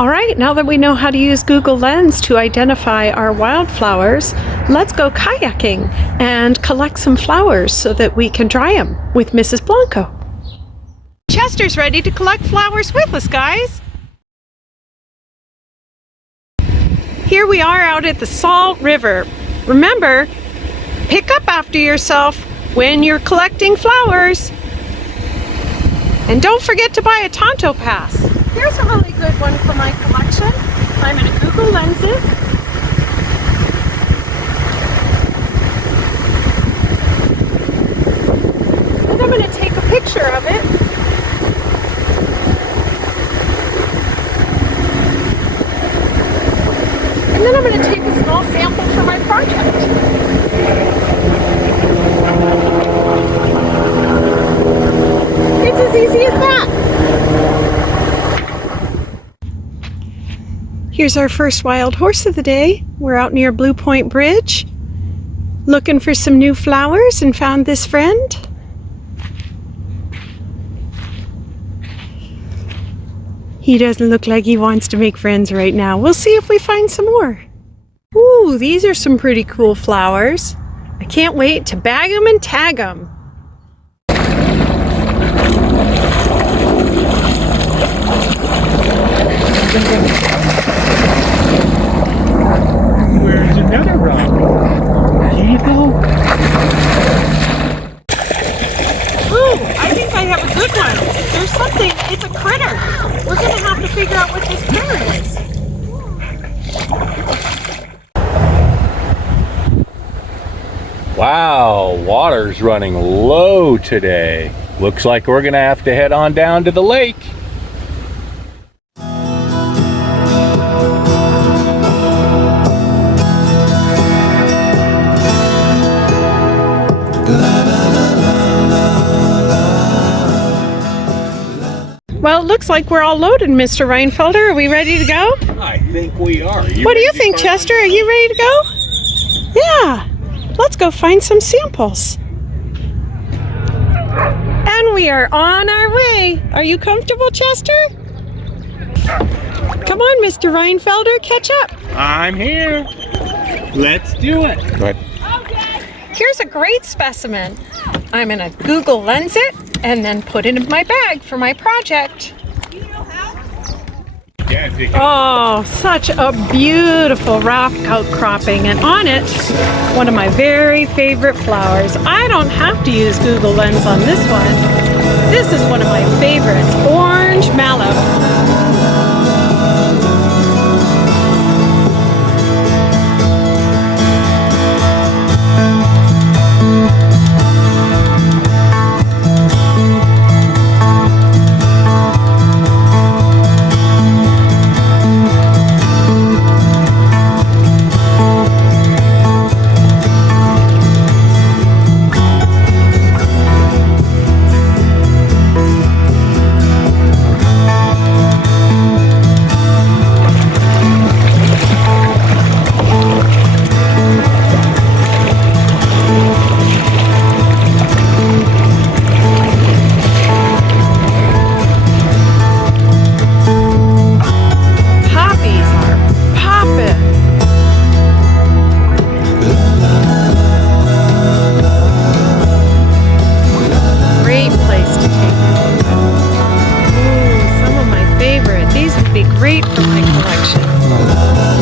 All right, now that we know how to use Google Lens to identify our wildflowers, let's go kayaking and collect some flowers so that we can dry them with Mrs. Blanco. Chester's ready to collect flowers with us, guys. Here we are out at the Salt River. Remember, pick up after yourself when you're collecting flowers. And don't forget to buy a Tonto pass. Here's a really good one for my collection. I'm going to Google Lens it. And I'm going to take a picture of it. And then I'm going to take a small sample for my project. It's as easy as that. Here's our first wild horse of the day. We're out near Blue Point Bridge, looking for some new flowers and found this friend. He doesn't look like he wants to make friends right now. We'll see if we find some more. Ooh, these are some pretty cool flowers. I can't wait to bag them and tag them. Where's another rock? Here you go. Ooh, I think I have a good one. There's something, it's a critter. We're going to have to figure out what this critter is. Wow, water's running low today. Looks like we're gonna have to head on down to the lake. Well, it looks like we're all loaded, Mr. Reinfelder. Are we ready to go? I think we are. What do you think, Chester? Are you ready to go? Yeah. Let's go find some samples. And we are on our way. Are you comfortable, Chester? Come on, Mr. Reinfelder, catch up. I'm here. Let's do it. Go ahead. Here's a great specimen. I'm gonna Google Lens it and then put it in my bag for my project. Oh, such a beautiful rock outcropping, and on it, one of my very favorite flowers. I don't have to use Google Lens on this one. This is one of my favorites, orange mallow. Great for my collection.